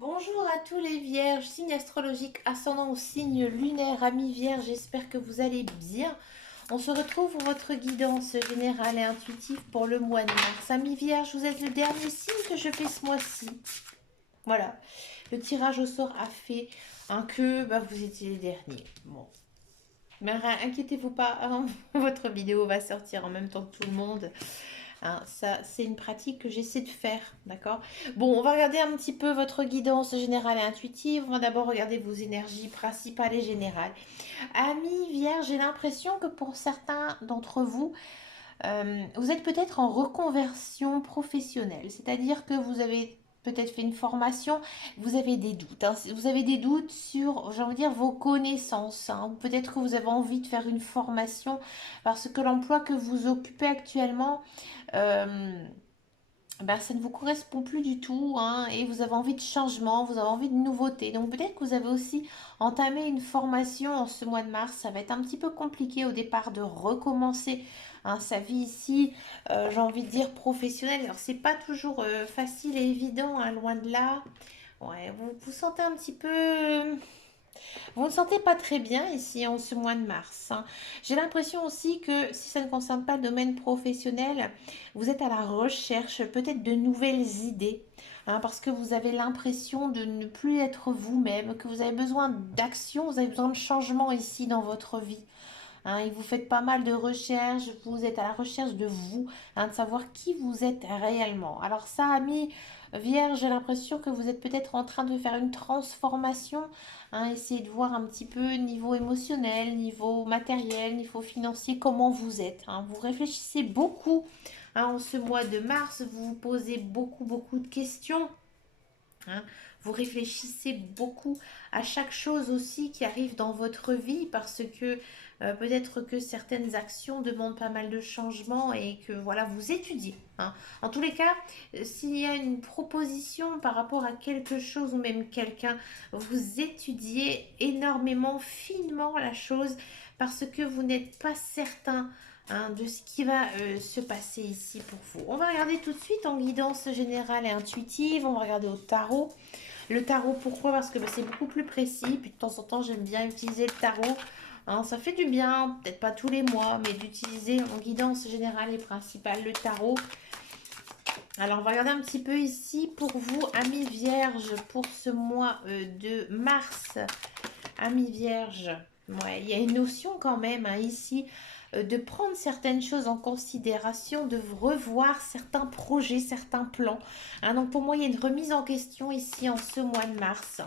Bonjour à tous les vierges, signe astrologique ascendant au signe lunaire, amis vierges, j'espère que vous allez bien. On se retrouve pour votre guidance générale et intuitive pour le mois de mars. Amis vierges, vous êtes le dernier signe que je fais ce mois-ci. Voilà, le tirage au sort a fait que vous étiez les derniers. Bon, mais inquiétez-vous pas, hein, votre vidéo va sortir en même temps que tout le monde. Hein, ça, c'est une pratique que j'essaie de faire, d'accord? Bon, on va regarder un petit peu votre guidance générale et intuitive. On va d'abord regarder vos énergies principales et générales. Amis Vierge, j'ai l'impression que pour certains d'entre vous, vous êtes peut-être en reconversion professionnelle, c'est-à-dire que vous avez peut-être fait une formation, vous avez des doutes, hein. Vous avez des doutes sur, j'ai envie de dire, vos connaissances, hein. Ou peut-être que vous avez envie de faire une formation parce que l'emploi que vous occupez actuellement, euh, ça ne vous correspond plus du tout, hein, et vous avez envie de changement, vous avez envie de nouveauté. Donc peut-être que vous avez aussi entamé une formation en ce mois de mars. Ça va être un petit peu compliqué au départ de recommencer, hein, sa vie ici, j'ai envie de dire professionnelle. Alors c'est pas toujours facile et évident, hein, loin de là. Ouais, vous vous sentez un petit peu... Vous ne sentez pas très bien ici en ce mois de mars, hein. J'ai l'impression aussi que si ça ne concerne pas le domaine professionnel, vous êtes à la recherche peut-être de nouvelles idées, hein, parce que vous avez l'impression de ne plus être vous-même, que vous avez besoin d'action, vous avez besoin de changement ici dans votre vie. Hein, et vous faites pas mal de recherches, vous êtes à la recherche de vous, hein, de savoir qui vous êtes réellement. Alors ça, ami Vierge, j'ai l'impression que vous êtes peut-être en train de faire une transformation, hein, essayez de voir un petit peu niveau émotionnel, niveau matériel, niveau financier, comment vous êtes, hein. Vous réfléchissez beaucoup, hein, en ce mois de mars, vous vous posez beaucoup de questions. Hein. Vous réfléchissez beaucoup à chaque chose aussi qui arrive dans votre vie parce que peut-être que certaines actions demandent pas mal de changements et que voilà, vous étudiez, hein. En tous les cas, s'il y a une proposition par rapport à quelque chose ou même quelqu'un, vous étudiez énormément, finement la chose parce que vous n'êtes pas certain, hein, de ce qui va se passer ici pour vous. On va regarder tout de suite en guidance générale et intuitive. On va regarder au tarot. Le tarot, pourquoi? Parce que c'est beaucoup plus précis. Puis de temps en temps, j'aime bien utiliser le tarot. Hein, ça fait du bien, peut-être pas tous les mois, mais d'utiliser en guidance générale et principale le tarot. Alors, on va regarder un petit peu ici pour vous, amis vierges, pour ce mois de mars. Amis vierges, ouais, il y a une notion quand même, hein, ici, de prendre certaines choses en considération, de revoir certains projets, certains plans, hein. Donc pour moi, il y a une remise en question ici en ce mois de mars.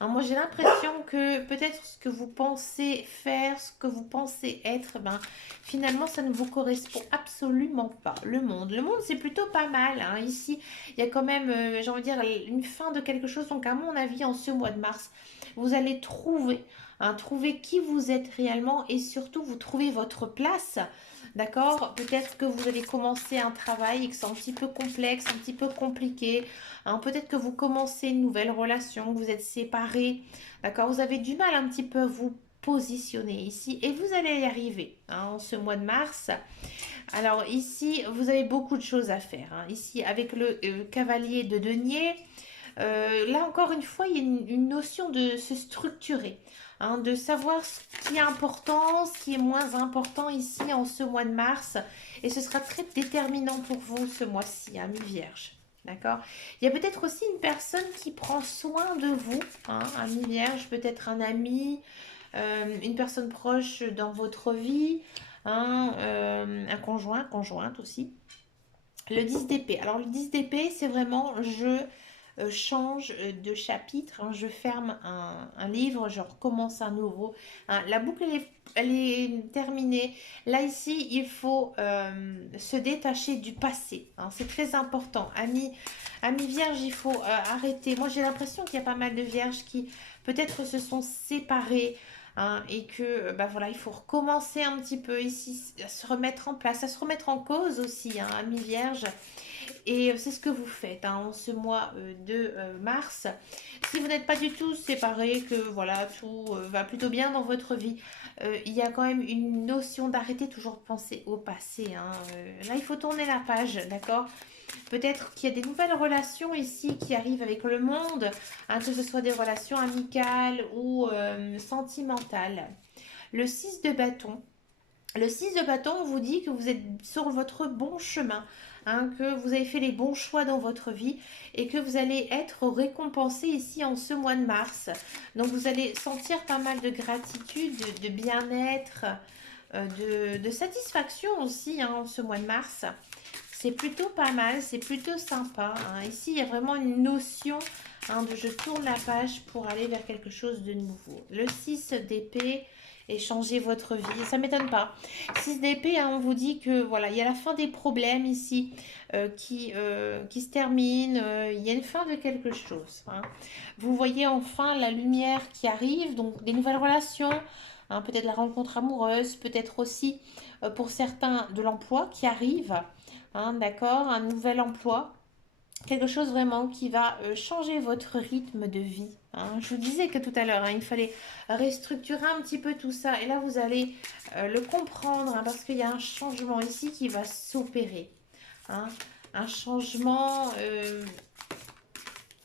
Hein, moi, j'ai l'impression que peut-être ce que vous pensez faire, ce que vous pensez être, finalement, ça ne vous correspond absolument pas. Le monde, c'est plutôt pas mal, hein. Ici, il y a quand même, j'ai envie de dire, une fin de quelque chose. Donc, à mon avis, en ce mois de mars, vous allez trouver, hein, trouver qui vous êtes réellement et surtout vous trouvez votre place. D'accord? Peut-être que vous allez commencer un travail et que c'est un petit peu complexe, un petit peu compliqué, hein. Peut-être que vous commencez une nouvelle relation, que vous êtes séparés. D'accord? Vous avez du mal un petit peu à vous positionner ici et vous allez y arriver, hein, en ce mois de mars. Alors ici, vous avez beaucoup de choses à faire, hein. Ici, avec le cavalier de denier, là encore une fois, il y a une notion de se structurer, hein, de savoir ce qui est important, ce qui est moins important ici en ce mois de mars. Et ce sera très déterminant pour vous ce mois-ci, ami Vierge. D'accord? Il y a peut-être aussi une personne qui prend soin de vous, hein, ami Vierge, peut-être un ami, une personne proche dans votre vie, hein, un conjoint, conjointe aussi. Le 10 d'épée. Alors le 10 d'épée, c'est vraiment je change de chapitre, hein, je ferme un livre, je recommence un nouveau. Hein. La boucle, elle est terminée. Là, ici, il faut se détacher du passé, hein. C'est très important. Amis vierges, il faut arrêter. Moi, j'ai l'impression qu'il y a pas mal de vierges qui peut-être se sont séparées. Hein, et que voilà, il faut recommencer un petit peu ici, à se remettre en place, à se remettre en cause aussi, hein, amis vierges. Et c'est ce que vous faites, hein, en ce mois de mars. Si vous n'êtes pas du tout séparés, que voilà, tout va plutôt bien dans votre vie, il y a quand même une notion d'arrêter toujours de penser au passé, hein. Là, il faut tourner la page, d'accord? Peut-être qu'il y a des nouvelles relations ici qui arrivent avec le monde, hein, que ce soit des relations amicales ou sentimentales. Le 6 de bâton. Le 6 de bâton vous dit que vous êtes sur votre bon chemin, hein, que vous avez fait les bons choix dans votre vie et que vous allez être récompensé ici en ce mois de mars. Donc vous allez sentir pas mal de gratitude, de bien-être, de satisfaction aussi, hein, en ce mois de mars. C'est plutôt pas mal, c'est plutôt sympa, hein. Ici, il y a vraiment une notion, hein, de je tourne la page pour aller vers quelque chose de nouveau. Le 6 d'épée et changer votre vie, ça m'étonne pas. 6 d'épée, hein, on vous dit que voilà, il y a la fin des problèmes ici, qui se termine, il y a une fin de quelque chose, hein. Vous voyez enfin la lumière qui arrive, donc des nouvelles relations, hein, peut-être la rencontre amoureuse, peut-être aussi pour certains de l'emploi qui arrive, hein, d'accord, un nouvel emploi, quelque chose vraiment qui va changer votre rythme de vie, hein. Je vous disais que tout à l'heure, hein, il fallait restructurer un petit peu tout ça, et là vous allez le comprendre, hein, parce qu'il y a un changement ici qui va s'opérer, hein, un changement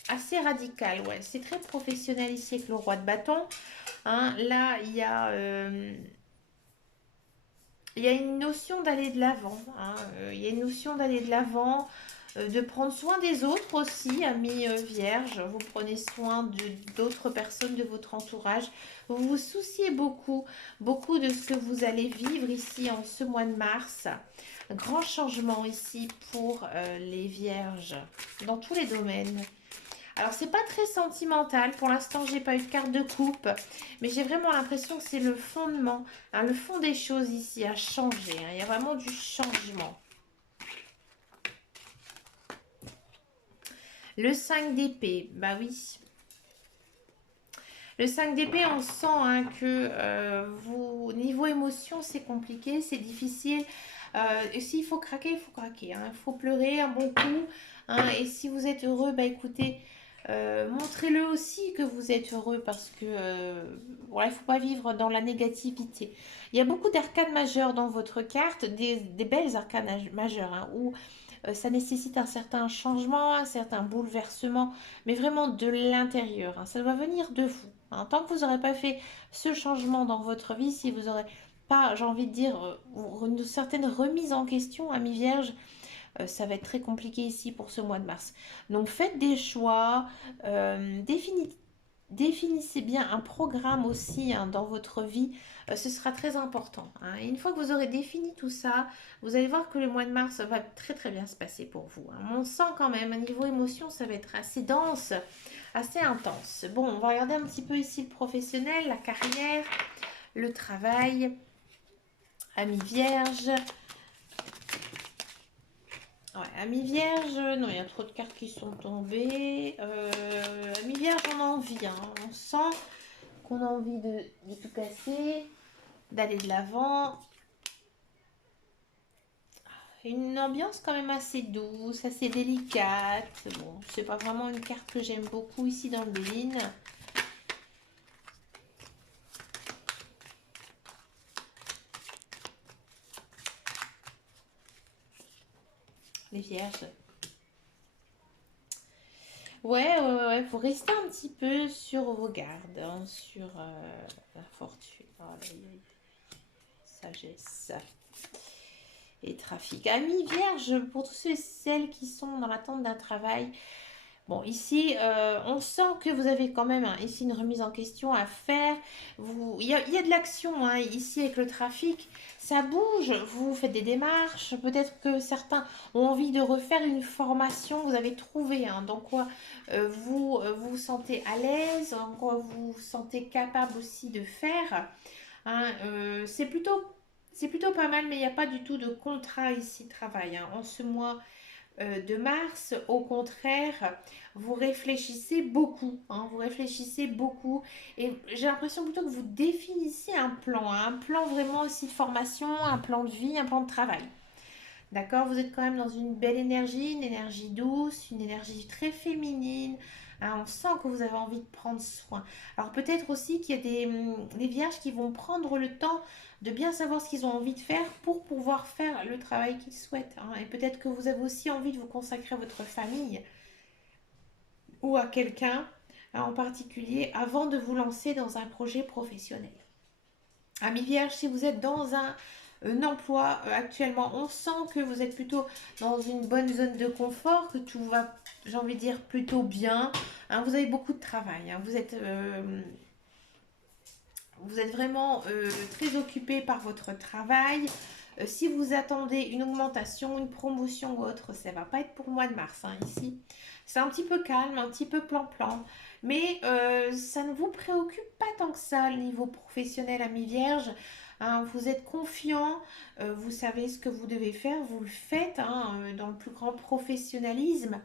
assez radical, ouais, c'est très professionnel ici avec le roi de bâton, hein. Là il y a une notion d'aller de l'avant, hein, il y a une notion d'aller de l'avant, de prendre soin des autres aussi, amis vierges. Vous prenez soin d'autres personnes de votre entourage. Vous vous souciez beaucoup, beaucoup de ce que vous allez vivre ici en ce mois de mars. Grand changement ici pour les vierges, dans tous les domaines. Alors, c'est pas très sentimental. Pour l'instant, j'ai pas eu de carte de coupe. Mais j'ai vraiment l'impression que c'est le fondement, hein, le fond des choses ici a changé, hein. Il y a vraiment du changement. Le 5 d'épée, bah oui. Le 5 d'épée, on sent, hein, que vous, niveau émotion, c'est compliqué, c'est difficile. Et s'il faut craquer, il faut craquer, hein. Il faut pleurer un bon coup, hein. Et si vous êtes heureux, bah écoutez, montrez-le aussi que vous êtes heureux parce que voilà, il ne faut pas vivre dans la négativité. Il y a beaucoup d'arcanes majeures dans votre carte, des belles arcanes majeures, hein, où ça nécessite un certain changement, un certain bouleversement, mais vraiment de l'intérieur, hein. Ça doit venir de vous, hein. Tant que vous n'aurez pas fait ce changement dans votre vie, si vous n'aurez pas, j'ai envie de dire, une certaine remise en question, ami vierge, ça va être très compliqué ici pour ce mois de mars. Donc faites des choix, définissez bien un programme aussi, hein, dans votre vie, ce sera très important, hein. Et une fois que vous aurez défini tout ça, vous allez voir que le mois de mars va très très bien se passer pour vous, hein. On sent quand même, à niveau émotion, ça va être assez dense, assez intense. Bon, on va regarder un petit peu ici le professionnel, la carrière, le travail, ami vierge. Ouais, Ami Vierge, non, il y a trop de cartes qui sont tombées. Ami Vierge, on a envie, hein. On sent qu'on a envie de tout casser, d'aller de l'avant. Une ambiance quand même assez douce, assez délicate. Bon, c'est pas vraiment une carte que j'aime beaucoup ici dans le Béline. Les Vierges. Ouais, ouais, ouais, faut rester un petit peu sur vos gardes, hein, sur la fortune. Oh, sagesse et trafic. Amis vierges, pour tous ceux et celles qui sont dans l'attente d'un travail, bon, ici, on sent que vous avez quand même, hein, ici une remise en question à faire. Il y a de l'action, hein, ici avec le trafic. Ça bouge, vous faites des démarches. Peut-être que certains ont envie de refaire une formation. Vous avez trouvé, hein, dans quoi vous vous sentez à l'aise, en quoi vous vous sentez capable aussi de faire, hein. C'est plutôt pas mal, mais il n'y a pas du tout de contrat ici de travail, hein, en ce mois de mars. Au contraire, vous réfléchissez beaucoup, hein, vous réfléchissez beaucoup, et j'ai l'impression plutôt que vous définissez un plan, hein, un plan vraiment aussi de formation, un plan de vie, un plan de travail. D'accord, vous êtes quand même dans une belle énergie, une énergie douce, une énergie très féminine, Hein, on sent que vous avez envie de prendre soin. Alors peut-être aussi qu'il y a des vierges qui vont prendre le temps de bien savoir ce qu'ils ont envie de faire pour pouvoir faire le travail qu'ils souhaitent. Hein. Et peut-être que vous avez aussi envie de vous consacrer à votre famille ou à quelqu'un en particulier avant de vous lancer dans un projet professionnel. Amis Vierge, si vous êtes dans un emploi actuellement, on sent que vous êtes plutôt dans une bonne zone de confort, que tout va, j'ai envie de dire, plutôt bien. Hein, vous avez beaucoup de travail. Hein, vous êtes vraiment très occupé par votre travail. Si vous attendez une augmentation, une promotion ou autre, ça ne va pas être pour le mois de mars hein, ici. C'est un petit peu calme, un petit peu plan-plan. Mais ça ne vous préoccupe pas tant que ça, le niveau professionnel, ami Vierge. Hein, vous êtes confiant, vous savez ce que vous devez faire, vous le faites hein, dans le plus grand professionnalisme.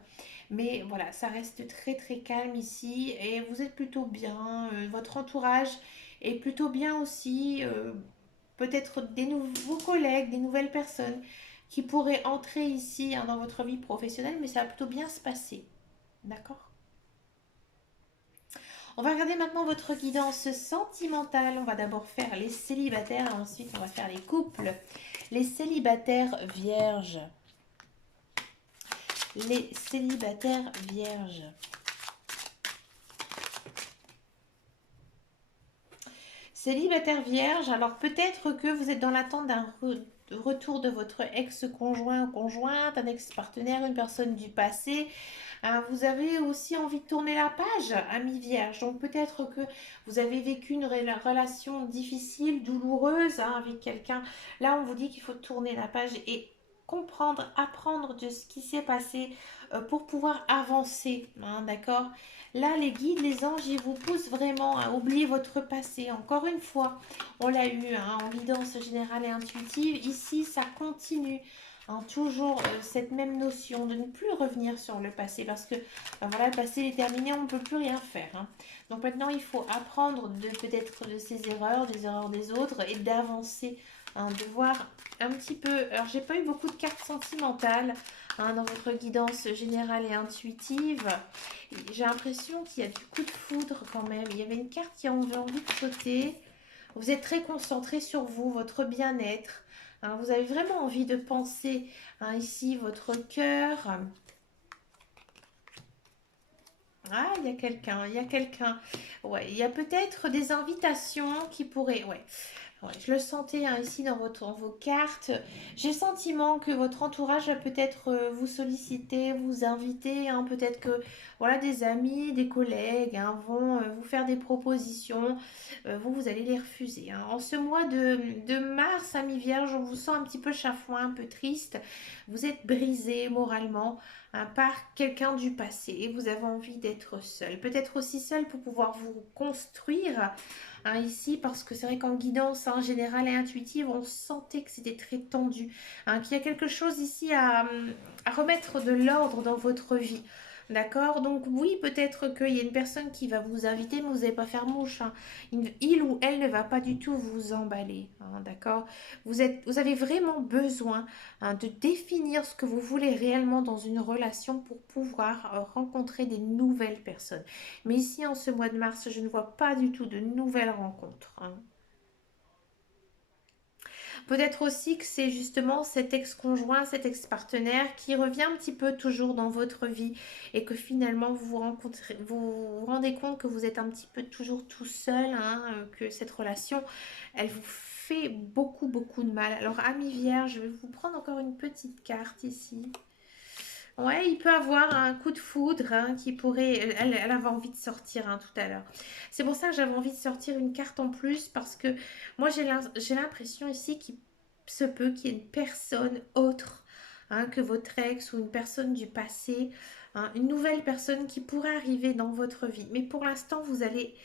Mais voilà, ça reste très très calme ici et vous êtes plutôt bien. Votre entourage est plutôt bien aussi. Peut-être des nouveaux collègues, des nouvelles personnes qui pourraient entrer ici hein, dans votre vie professionnelle, mais ça va plutôt bien se passer. D'accord. On va regarder maintenant votre guidance sentimentale. On va d'abord faire les célibataires, ensuite on va faire les couples. Les célibataires vierges. Les célibataires vierges. Célibataire vierge, alors peut-être que vous êtes dans l'attente d'un retour de votre ex-conjoint ou conjointe, un ex-partenaire, une personne du passé. Vous avez aussi envie de tourner la page, ami vierge. Donc peut-être que vous avez vécu une relation difficile, douloureuse hein, avec quelqu'un. Là, on vous dit qu'il faut tourner la page et comprendre, apprendre de ce qui s'est passé pour pouvoir avancer. Hein, d'accord. Là, les guides, les anges, ils vous poussent vraiment à oublier votre passé. Encore une fois, on l'a eu hein, en guidance générale et intuitive. Ici, ça continue. Hein, toujours cette même notion de ne plus revenir sur le passé parce que ben voilà, le passé est terminé, on ne peut plus rien faire. Hein. Donc maintenant, il faut apprendre de peut-être de ses erreurs, des erreurs des autres et d'avancer, hein, de voir un petit peu. Alors, j'ai pas eu beaucoup de cartes sentimentales hein, dans votre guidance générale et intuitive. J'ai l'impression qu'il y a du coup de foudre quand même. Il y avait une carte qui a envie de sauter. Vous êtes très concentré sur vous, votre bien-être. Hein, vous avez vraiment envie de penser hein, ici votre cœur. Ah, il y a quelqu'un, il y a quelqu'un. Ouais, il y a peut-être des invitations qui pourraient. Ouais, ouais, je le sentais hein, ici dans vos cartes. J'ai le sentiment que votre entourage va peut-être vous solliciter, vous inviter. Hein, peut-être que voilà, des amis, des collègues hein, vont vous faire des propositions. Vous allez les refuser. Hein. En ce mois de mars, ami Vierge, on vous sent un petit peu chafouin, un peu triste. Vous êtes brisé moralement hein, par quelqu'un du passé et vous avez envie d'être seul. Peut-être aussi seul pour pouvoir vous construire hein, ici parce que c'est vrai qu'en guidance hein, générale et intuitive, on sentait que c'était très tendu, hein, qu'il y a quelque chose ici à remettre de l'ordre dans votre vie. D'accord. Donc oui, peut-être qu'il y a une personne qui va vous inviter, mais vous n'allez pas faire mouche. Hein. Il ou elle ne va pas du tout vous emballer. Hein, d'accord. Vous avez vraiment besoin hein, de définir ce que vous voulez réellement dans une relation pour pouvoir rencontrer des nouvelles personnes. Mais ici, en ce mois de mars, je ne vois pas du tout de nouvelles rencontres. Hein. Peut-être aussi que c'est justement cet ex-conjoint, cet ex-partenaire qui revient un petit peu toujours dans votre vie et que finalement vous vous rencontrez, vous rendez compte que vous êtes un petit peu toujours tout seul, hein, que cette relation, elle vous fait beaucoup beaucoup de mal. Alors, ami vierge, je vais vous prendre encore une petite carte ici. Ouais, il peut avoir un coup de foudre hein, qui pourrait. Elle avait envie de sortir hein, tout à l'heure. C'est pour ça que j'avais envie de sortir une carte en plus parce que moi j'ai l'impression ici qu'il se peut qu'il y ait une personne autre hein, que votre ex ou une personne du passé, hein, une nouvelle personne qui pourrait arriver dans votre vie. Mais pour l'instant, vous avez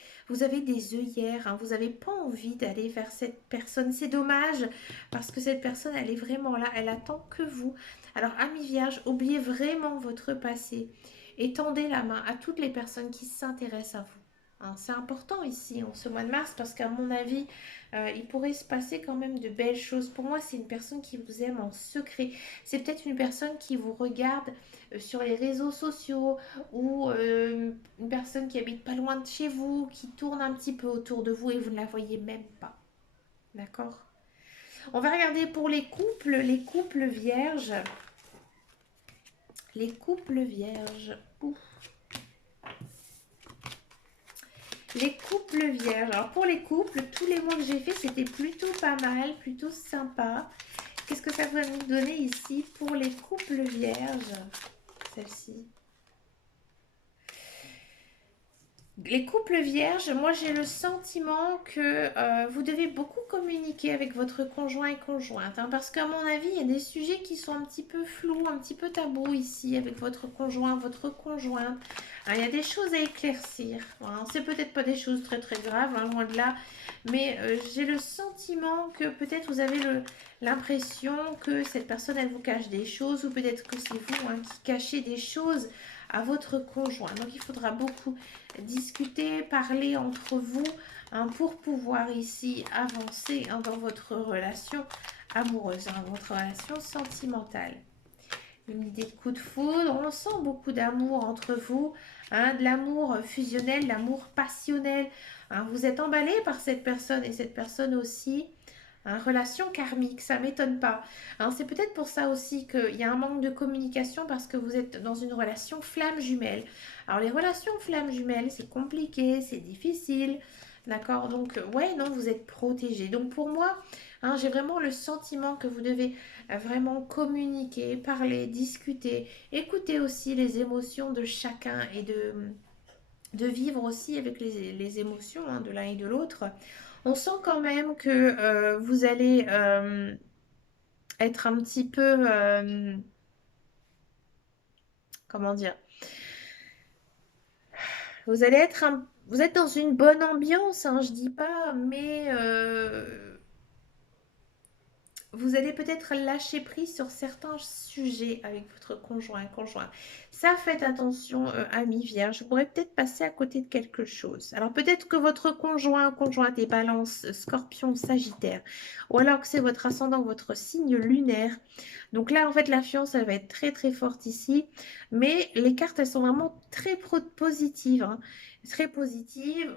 des œillères, hein, vous n'avez pas envie d'aller vers cette personne. C'est dommage parce que cette personne, elle est vraiment là, elle attend que vous. Alors, amis vierges, oubliez vraiment votre passé et tendez la main à toutes les personnes qui s'intéressent à vous. Hein. C'est important ici, en ce mois de mars, parce qu'à mon avis, il pourrait se passer quand même de belles choses. Pour moi, c'est une personne qui vous aime en secret. C'est peut-être une personne qui vous regarde sur les réseaux sociaux ou une personne qui habite pas loin de chez vous, qui tourne un petit peu autour de vous et vous ne la voyez même pas. D'accord? On va regarder pour les couples vierges. Les couples vierges. Ouh. Les couples vierges. Alors pour les couples, tous les mois que j'ai fait, c'était plutôt pas mal, plutôt sympa. Qu'est-ce que ça va nous donner ici pour les couples vierges? Celle-ci. Les couples vierges, moi j'ai le sentiment que vous devez beaucoup communiquer avec votre conjoint et conjointe, hein, parce qu'à mon avis, il y a des sujets qui sont un petit peu flous, un petit peu tabous ici avec votre conjoint, votre conjointe. Hein, il y a des choses à éclaircir. Hein, c'est peut-être pas des choses très très graves, hein, loin de là, mais j'ai le sentiment que peut-être vous avez l'impression que cette personne elle vous cache des choses, ou peut-être que c'est vous, hein, qui cachez des choses à votre conjoint. Donc il faudra beaucoup discuter, parler entre vous, hein, pour pouvoir ici avancer, hein, dans votre relation amoureuse, hein, votre relation sentimentale. Une idée de coup de foudre, on sent beaucoup d'amour entre vous, hein, de l'amour fusionnel, l'amour passionnel. Hein, vous êtes emballé par cette personne et cette personne aussi. Hein, relation karmique, ça m'étonne pas. Hein, c'est peut-être pour ça aussi qu'il y a un manque de communication parce que vous êtes dans une relation flamme jumelle. Alors les relations flamme jumelle, c'est compliqué, c'est difficile. D'accord? Donc ouais, non, vous êtes protégé. Donc pour moi, hein, j'ai vraiment le sentiment que vous devez vraiment communiquer, parler, discuter, écouter aussi les émotions de chacun et de vivre aussi avec les émotions, hein, de l'un et de l'autre. On sent quand même que vous allez être un petit peu, comment dire, vous êtes dans une bonne ambiance, hein, je dis pas, mais vous allez peut-être lâcher prise sur certains sujets avec votre conjoint, conjoint. Ça, faites attention, amis vierges. Vous pourrez peut-être passer à côté de quelque chose. Alors, peut-être que votre conjoint, conjointe est balance, scorpion, sagittaire. Ou alors que c'est votre ascendant, votre signe lunaire. Donc là, en fait, l'influence, elle va être très, très forte ici. Mais les cartes, elles sont vraiment très positives, hein. Très positives.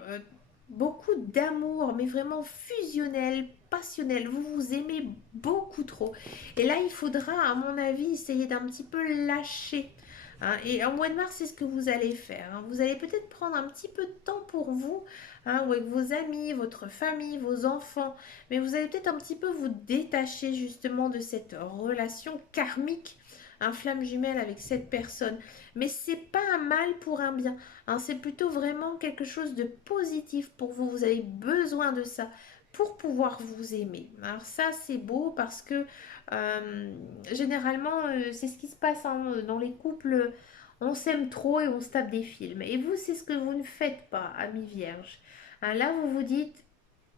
Beaucoup d'amour, mais vraiment fusionnel, passionnel. Vous vous aimez beaucoup trop. Et là, il faudra, à mon avis, essayer d'un petit peu lâcher. Hein. Et en mois de mars, c'est ce que vous allez faire. Hein. Vous allez peut-être prendre un petit peu de temps pour vous, hein, ou avec vos amis, votre famille, vos enfants. Mais vous allez peut-être un petit peu vous détacher justement de cette relation karmique, un flamme jumelle avec cette personne. Mais c'est pas un mal pour un bien. Hein, c'est plutôt vraiment quelque chose de positif pour vous. Vous avez besoin de ça pour pouvoir vous aimer. Alors ça, c'est beau parce que généralement, c'est ce qui se passe, hein, dans les couples. On s'aime trop et on se tape des films. Et vous, c'est ce que vous ne faites pas, amis vierges. Hein, là, vous vous dites,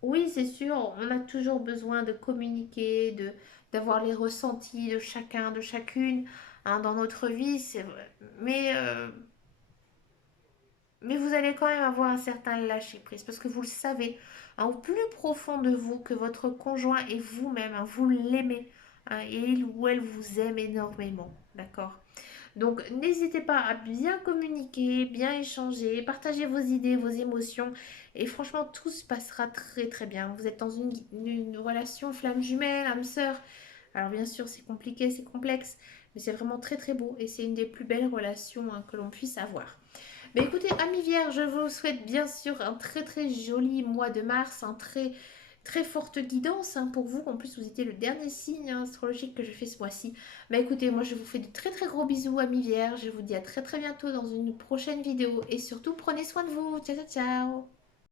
oui, c'est sûr, on a toujours besoin de communiquer, d'avoir les ressentis de chacun, de chacune, hein, dans notre vie. C'est vrai. Mais vous allez quand même avoir un certain lâcher-prise parce que vous le savez, hein, au plus profond de vous, que votre conjoint et vous-même, hein, vous l'aimez, hein, et il ou elle vous aime énormément. D'accord? Donc n'hésitez pas à bien communiquer, bien échanger, partager vos idées, vos émotions. Et franchement, tout se passera très très bien. Vous êtes dans une relation flamme jumelle, âme sœur. Alors bien sûr, c'est compliqué, c'est complexe, mais c'est vraiment très très beau. Et c'est une des plus belles relations, hein, que l'on puisse avoir. Mais écoutez, amis vierges, je vous souhaite bien sûr un très très joli mois de mars, un très très forte guidance, hein, pour vous. En plus, vous étiez le dernier signe, hein, astrologique que je fais ce mois-ci. Mais écoutez, moi je vous fais de très très gros bisous, amis vierges. Je vous dis à très très bientôt dans une prochaine vidéo. Et surtout, prenez soin de vous. Ciao ciao ciao.